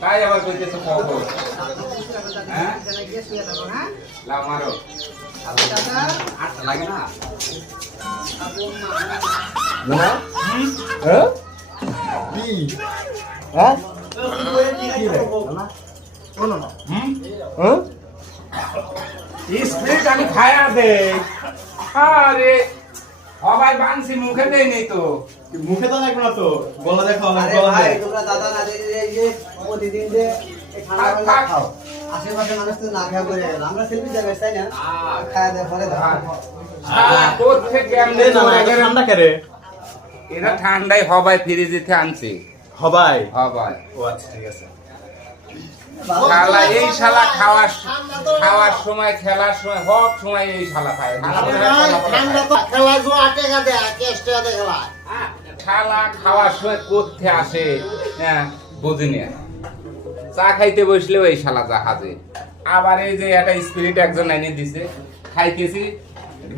তাই আবার কইতেছ খবর হ্যাঁ লাও মারো আট লাগে না না হ্যাঁ কি হ্যাঁ স্প্রিট আমি খায়া দে আরে সবাই বানছি মুখে দেই নেই তো মুখে তো দেখো না তো গলা দেখো আরে গলা ভাই দেখো তোমরা দাদা না এই যে প্রতিদিন যে এই ঠান্ডা খাও আশেপাশে মানুষ তো না খাওয়া করে গেল আমরা সেলফি যাবে তাই না খাওয়া দেওয়া পরে দাও কোথ থেকে আমনে ঠান্ডা করে এটা ঠান্ডায় হবাই ফ্রিজেতে আনছি হবাই হবাই ও আচ্ছা ঠিক আছে শালা এই শালা খাওয়ার সময় খেলার সময় সব সময় এই শালা খায় ঠান্ডা তো খেলা জো আটে গাদে কেস্টে গাদে খেলা শালা খাওয়ার সময় কোথা আসে হ্যাঁ বুঝিনি চা খাইতে বসলেও এই শালা জাহাজে আবার এই যে একটা স্পিরিট একজন এনে দিছে খাইতেছি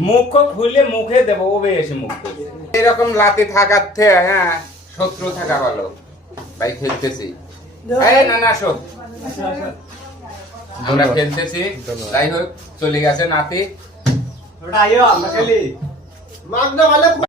মুখ খুলে মুখে দেবো ওবে এসে মুখ করছে এরকম লাতি থাকার থেকে হ্যাঁ শত্রু থাকা ভালো ভাই খেলতেছি এই না না শোক আমরা খেলতেছি যাই হোক চলে গেছে নাতি ওটা আইও আমরা খেলি মাগনা ভালো